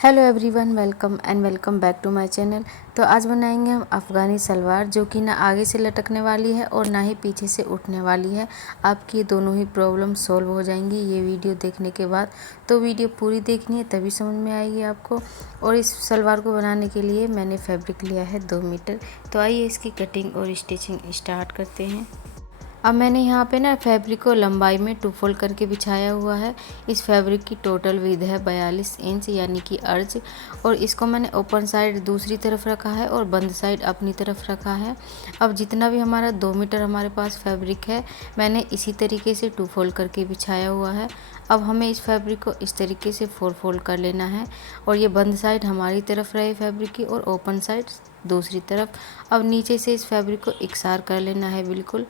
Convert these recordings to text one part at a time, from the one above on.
Hello everyone, welcome back to my channel. तो आज बनाएंगे हम अफ़गानी सलवार, जो कि ना आगे से लटकने वाली है और ना ही पीछे से उठने वाली है। आपकी दोनों ही प्रॉब्लम सॉल्व हो जाएंगी ये वीडियो देखने के बाद। तो वीडियो पूरी देखनी है तभी समझ में आएगी आपको। और इस सलवार को बनाने के लिए मैंने फैब्रिक लिया है 2 मीटर। तो आइए इसकी कटिंग और स्टिचिंग स्टार्ट करते हैं। अब मैंने यहाँ पे ना फैब्रिक को लंबाई में 2 फोल्ड करके बिछाया हुआ है। इस फैब्रिक की टोटल विड्थ है 42 इंच यानी कि अर्ज। और इसको मैंने ओपन साइड दूसरी तरफ रखा है और बंद साइड अपनी तरफ रखा है। अब जितना भी हमारा 2 मीटर हमारे पास फैब्रिक है, मैंने इसी तरीके से 2 फोल्ड करके बिछाया हुआ है। अब हमें इस फैब्रिक को इस तरीके से 4 फोल्ड कर लेना है। और ये बंद साइड हमारी तरफ रहे फैब्रिक की और ओपन साइड दूसरी तरफ। अब नीचे से इस फैब्रिक को इकसार कर लेना है बिल्कुल।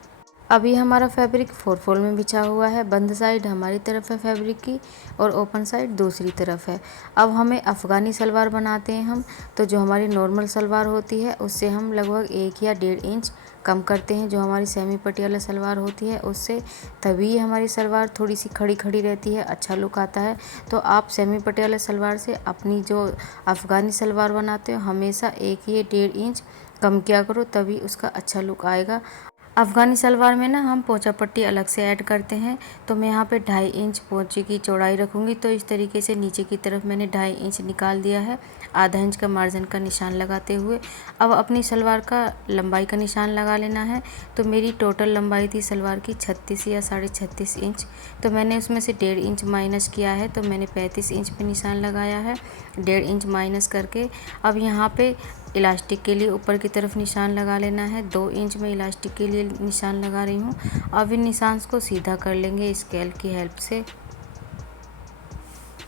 अभी हमारा फैब्रिक 4 फोल्ड में बिछा हुआ है। बंद साइड हमारी तरफ है फैब्रिक की और ओपन साइड दूसरी तरफ है। अब हमें अफ़गानी सलवार बनाते हैं हम, तो जो हमारी नॉर्मल सलवार होती है उससे हम लगभग 1 या 1.5 इंच कम करते हैं, जो हमारी सेमी पटियाला सलवार होती है उससे। तभी हमारी सलवार थोड़ी सी खड़ी खड़ी रहती है, अच्छा लुक आता है। तो आप सेमी पटियाला सलवार से अपनी जो अफ़गानी सलवार बनाते हो हमेशा 1 या 1.5 इंच कम किया करो, तभी उसका अच्छा लुक आएगा। अफ़गानी सलवार में ना हम पोंचा पट्टी अलग से ऐड करते हैं। तो मैं यहाँ पे 2.5 इंच पोंचे की चौड़ाई रखूँगी। तो इस तरीके से नीचे की तरफ मैंने 2.5 इंच निकाल दिया है, आधा इंच का मार्जिन का निशान लगाते हुए। अब अपनी सलवार का लंबाई का निशान लगा लेना है। तो मेरी टोटल लंबाई थी सलवार की 36 या 36.5 इंच। तो मैंने उसमें से 1.5 इंच माइनस किया है, तो मैंने 35 इंच पे निशान लगाया है, 1.5 इंच माइनस करके। अब यहाँ पे इलास्टिक के लिए ऊपर की तरफ निशान लगा लेना है। 2 इंच में इलास्टिक के लिए निशान लगा रही हूँ। अब इन निशान को सीधा कर लेंगे स्केल की हेल्प से।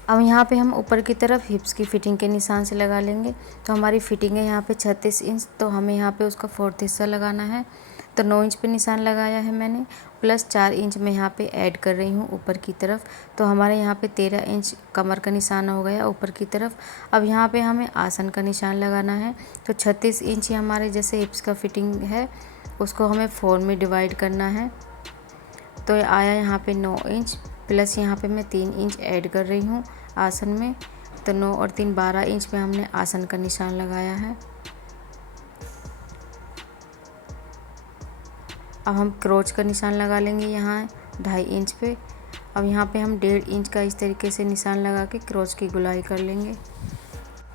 अब यहाँ पे हम ऊपर की तरफ हिप्स की फिटिंग के निशान से लगा लेंगे। तो हमारी फिटिंग है यहाँ पे 36 इंच, तो हमें यहाँ पे उसका 4th हिस्सा लगाना है। तो 9 इंच पे निशान लगाया है मैंने, प्लस 4 इंच में यहाँ पे ऐड कर रही हूँ ऊपर की तरफ। तो हमारे यहाँ पे 13 इंच कमर का निशान हो गया ऊपर की तरफ। अब यहाँ पे हमें आसन का निशान लगाना है। तो 36 इंच ही हमारे जैसे हिप्स का फिटिंग है, उसको हमें 4 में डिवाइड करना है। तो आया यहाँ पे 9 इंच, प्लस यहाँ पे मैं 3 इंच ऐड कर रही हूँ आसन में। तो 9 और 3 12 इंच पे हमने आसन का निशान लगाया है। अब हम क्रोच का निशान लगा लेंगे यहाँ 2.5 इंच पे। अब यहाँ पे हम 1.5 इंच का इस तरीके से निशान लगा के क्रोच की गुलाई कर लेंगे।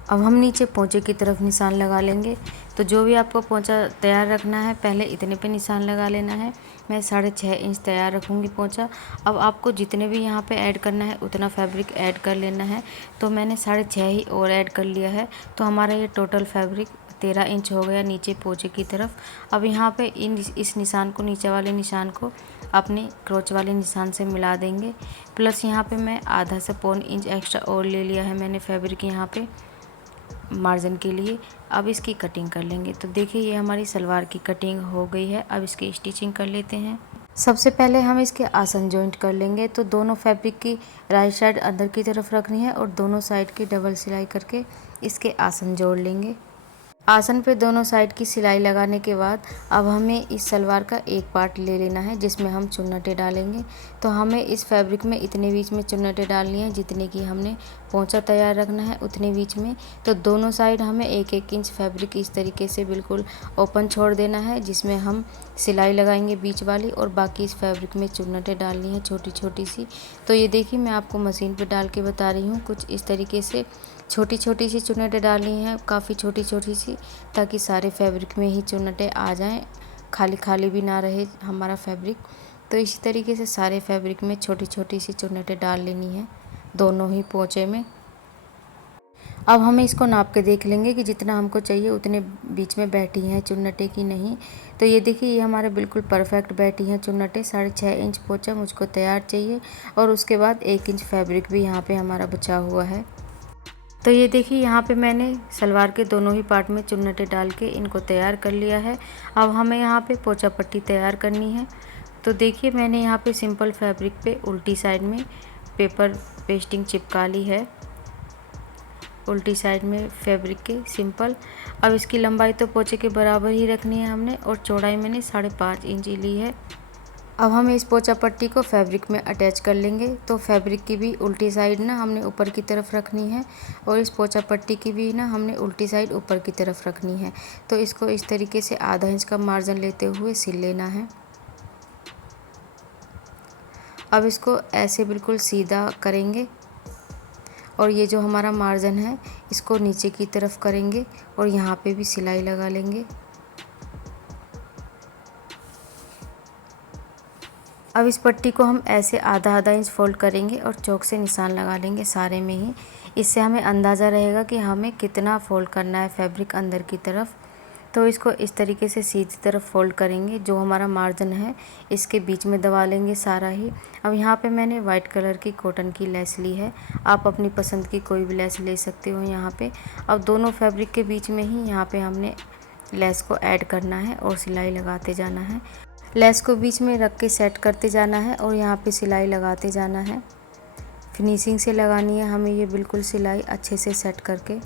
अब हम नीचे पोंचे की तरफ निशान लगा लेंगे। तो जो भी आपको पोंचा तैयार रखना है, पहले इतने पे निशान लगा लेना है। मैं 6.5 इंच तैयार रखूँगी पोंचा। अब आपको जितने भी यहाँ पे ऐड करना है उतना फैब्रिक ऐड कर लेना है। तो मैंने 6.5 ही और ऐड कर लिया है। तो हमारा ये टोटल फैब्रिक 13 इंच हो गया नीचे पोंचे की तरफ। अब यहाँ पे इस निशान को, नीचे वाले निशान को अपने क्रोच वाले निशान से मिला देंगे। प्लस यहाँ पे मैं आधा से 1.25 इंच एक्स्ट्रा और ले लिया है मैंने फैब्रिक यहाँ पे मार्जिन के लिए। अब इसकी कटिंग कर लेंगे। तो देखिए ये हमारी सलवार की कटिंग हो गई है। अब इसकी स्टिचिंग कर लेते हैं। सबसे पहले हम इसके आसन जॉइंट कर लेंगे। तो दोनों फैब्रिक की राइट साइड अंदर की तरफ रखनी है और दोनों साइड की डबल सिलाई करके इसके आसन जोड़ लेंगे। आसन पे दोनों साइड की सिलाई लगाने के बाद अब हमें इस सलवार का एक पार्ट ले लेना है जिसमें हम चुन्नटें डालेंगे। तो हमें इस फैब्रिक में इतने बीच में चुन्नटें डालनी है जितने की हमने पोंचा तैयार रखना है उतने बीच में। तो दोनों साइड हमें 1-1 इंच फैब्रिक इस तरीके से बिल्कुल ओपन छोड़ देना है, जिसमें हम सिलाई लगाएंगे बीच वाली और बाकी इस फैब्रिक में चुन्नटें डालनी है छोटी छोटी सी। तो ये देखिए मैं आपको मशीन पर डाल के बता रही हूँ। कुछ इस तरीके से छोटी छोटी सी चुन्नटें डालनी है, काफ़ी छोटी छोटी सी, ताकि सारे फैब्रिक में ही चुन्नटें आ जाएं, खाली खाली भी ना रहे हमारा फैब्रिक। तो इसी तरीके से सारे फैब्रिक में छोटी छोटी सी चुन्नटें डाल लेनी है दोनों ही पोंचे में। अब हमें इसको नाप के देख लेंगे कि जितना हमको चाहिए उतने बीच में बैठी हैं चुन्नटें की नहीं। तो ये देखिए ये हमारे बिल्कुल परफेक्ट बैठी हैं चुन्नटें। 6.5 इंच पोंचा मुझको तैयार चाहिए और उसके बाद 1 इंच फैब्रिक भी यहाँ पे हमारा बचा हुआ है। तो ये देखिए यहाँ पे मैंने सलवार के दोनों ही पार्ट में चुन्नटें डाल के इनको तैयार कर लिया है। अब हमें यहाँ पे पोंचा पट्टी तैयार करनी है। तो देखिए मैंने यहाँ पे सिंपल फैब्रिक पे उल्टी साइड में पेपर पेस्टिंग चिपका ली है, उल्टी साइड में फैब्रिक के सिंपल। अब इसकी लंबाई तो पोंचे के बराबर ही रखनी है हमने और चौड़ाई मैंने 5.5 इंच ली है। अब हम इस पोंचा पट्टी को फैब्रिक में अटैच कर लेंगे। तो फैब्रिक की भी उल्टी साइड ना हमने ऊपर की तरफ रखनी है और इस पोंचा पट्टी की भी ना हमने उल्टी साइड ऊपर की तरफ रखनी है। तो इसको इस तरीके से आधा इंच का मार्जिन लेते हुए सिल लेना है। अब इसको ऐसे बिल्कुल सीधा करेंगे और ये जो हमारा मार्जिन है इसको नीचे की तरफ करेंगे और यहाँ पे भी सिलाई लगा लेंगे। अब इस पट्टी को हम ऐसे आधा आधा इंच फोल्ड करेंगे और चौक से निशान लगा लेंगे सारे में ही। इससे हमें अंदाज़ा रहेगा कि हमें कितना फोल्ड करना है फैब्रिक अंदर की तरफ। तो इसको इस तरीके से सीधी तरफ फोल्ड करेंगे। जो हमारा मार्जिन है इसके बीच में दबा लेंगे सारा ही। अब यहाँ पे मैंने वाइट कलर की कॉटन की लेस ली है, आप अपनी पसंद की कोई भी लेस ले सकते हो यहाँ पे। अब दोनों फैब्रिक के बीच में ही यहाँ पे हमने लेस को ऐड करना है और सिलाई लगाते जाना है। लेस को बीच में रख के सेट करते जाना है और यहाँ पे सिलाई लगाते जाना है। फिनिशिंग से लगानी है हमें ये बिल्कुल सिलाई अच्छे से सेट करके।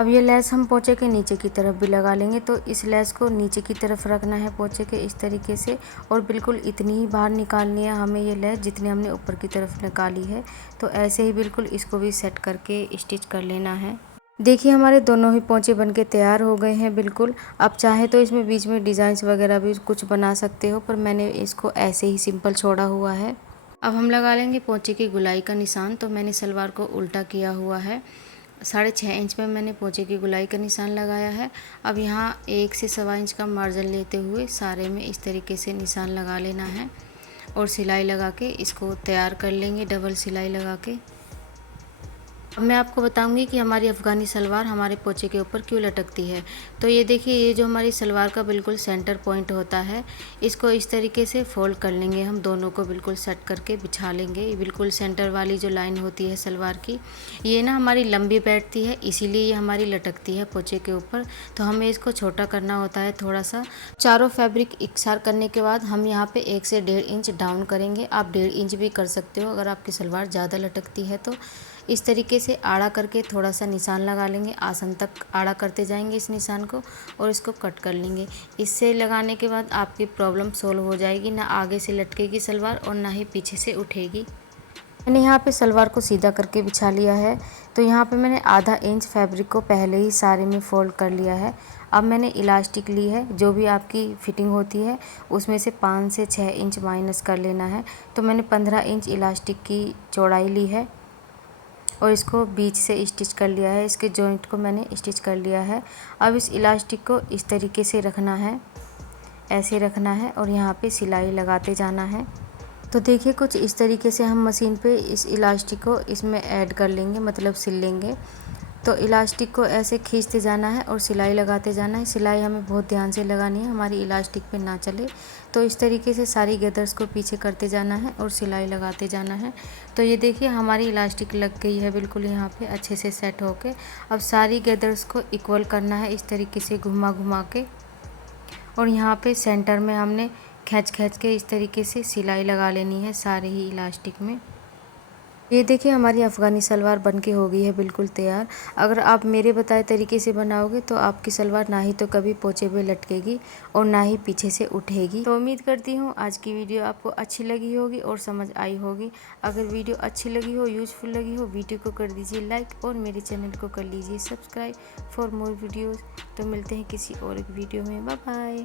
अब ये लेस हम पोंचे के नीचे की तरफ भी लगा लेंगे। तो इस लेस को नीचे की तरफ रखना है पोंचे के इस तरीके से और बिल्कुल इतनी ही बाहर निकालनी है हमें ये लेस जितनी हमने ऊपर की तरफ निकाली है। तो ऐसे ही बिल्कुल इसको भी सेट करके स्टिच कर लेना है। देखिए हमारे दोनों ही पोंचे बनके तैयार हो गए हैं बिल्कुल। आप चाहे तो इसमें बीच में डिज़ाइंस वगैरह भी कुछ बना सकते हो, पर मैंने इसको ऐसे ही सिंपल छोड़ा हुआ है। अब हम लगा लेंगे पोंचे की गुलाई का निशान। तो मैंने सलवार को उल्टा किया हुआ है, 6.5 इंच में मैंने पोंचे की गुलाई का निशान लगाया है। अब यहाँ 1 से 1.25 इंच का मार्जिन लेते हुए सारे में इस तरीके से निशान लगा लेना है और सिलाई लगा के इसको तैयार कर लेंगे डबल सिलाई लगा के। अब मैं आपको बताऊंगी कि हमारी अफ़गानी सलवार हमारे पोंचे के ऊपर क्यों लटकती है। तो ये देखिए, ये जो हमारी सलवार का बिल्कुल सेंटर पॉइंट होता है, इसको इस तरीके से फोल्ड कर लेंगे हम, दोनों को बिल्कुल सेट करके बिछा लेंगे। ये बिल्कुल सेंटर वाली जो लाइन होती है सलवार की, ये ना हमारी लंबी बैठती है, इसीलिए ये हमारी लटकती है पोंचे के ऊपर। तो हमें इसको छोटा करना होता है थोड़ा सा। चारों फैब्रिक इकसार करने के बाद हम यहाँ पे 1 से 1.5 इंच डाउन करेंगे। आप 1.5 इंच भी कर सकते हो अगर आपकी सलवार ज़्यादा लटकती है तो। इस तरीके से आड़ा करके थोड़ा सा निशान लगा लेंगे, आसन तक आड़ा करते जाएंगे इस निशान को और इसको कट कर लेंगे। इससे लगाने के बाद आपकी प्रॉब्लम सोल्व हो जाएगी, ना आगे से लटकेगी सलवार और ना ही पीछे से उठेगी। मैंने यहाँ पे सलवार को सीधा करके बिछा लिया है। तो यहाँ पे मैंने आधा इंच फैब्रिक को पहले ही सारे में फोल्ड कर लिया है। अब मैंने इलास्टिक ली है, जो भी आपकी फिटिंग होती है उसमें से 5 से 6 इंच माइनस कर लेना है। तो मैंने 15 इंच इलास्टिक की चौड़ाई ली है और इसको बीच से स्टिच कर लिया है। इसके जॉइंट को मैंने स्टिच कर लिया है। अब इस इलास्टिक को इस तरीके से रखना है, ऐसे रखना है और यहाँ पे सिलाई लगाते जाना है। तो देखिए कुछ इस तरीके से हम मशीन पे इस इलास्टिक को इसमें ऐड कर लेंगे, मतलब सिल लेंगे। तो इलास्टिक को ऐसे खींचते जाना है और सिलाई लगाते जाना है। सिलाई हमें बहुत ध्यान से लगानी है, हमारी इलास्टिक पे ना चले। तो इस तरीके से सारी गैदर्स को पीछे करते जाना है और सिलाई लगाते जाना है। तो ये देखिए हमारी इलास्टिक लग गई है बिल्कुल यहाँ पे अच्छे से सेट होके। अब सारी गैदर्स को इक्वल करना है इस तरीके से घुमा घुमा के और यहाँ पे सेंटर में हमने खींच खींच के इस तरीके से सिलाई लगा लेनी है सारे ही इलास्टिक में। ये देखिए हमारी अफ़गानी सलवार बनके हो गई है बिल्कुल तैयार। अगर आप मेरे बताए तरीके से बनाओगे तो आपकी सलवार ना ही तो कभी पोंचे पे लटकेगी और ना ही पीछे से उठेगी। तो उम्मीद करती हूँ आज की वीडियो आपको अच्छी लगी होगी और समझ आई होगी। अगर वीडियो अच्छी लगी हो, यूज़फुल लगी हो, वीडियो को कर दीजिए लाइक और मेरे चैनल को कर लीजिए सब्सक्राइब फॉर मोर वीडियोज़। तो मिलते हैं किसी और एक वीडियो में, बाय बाय।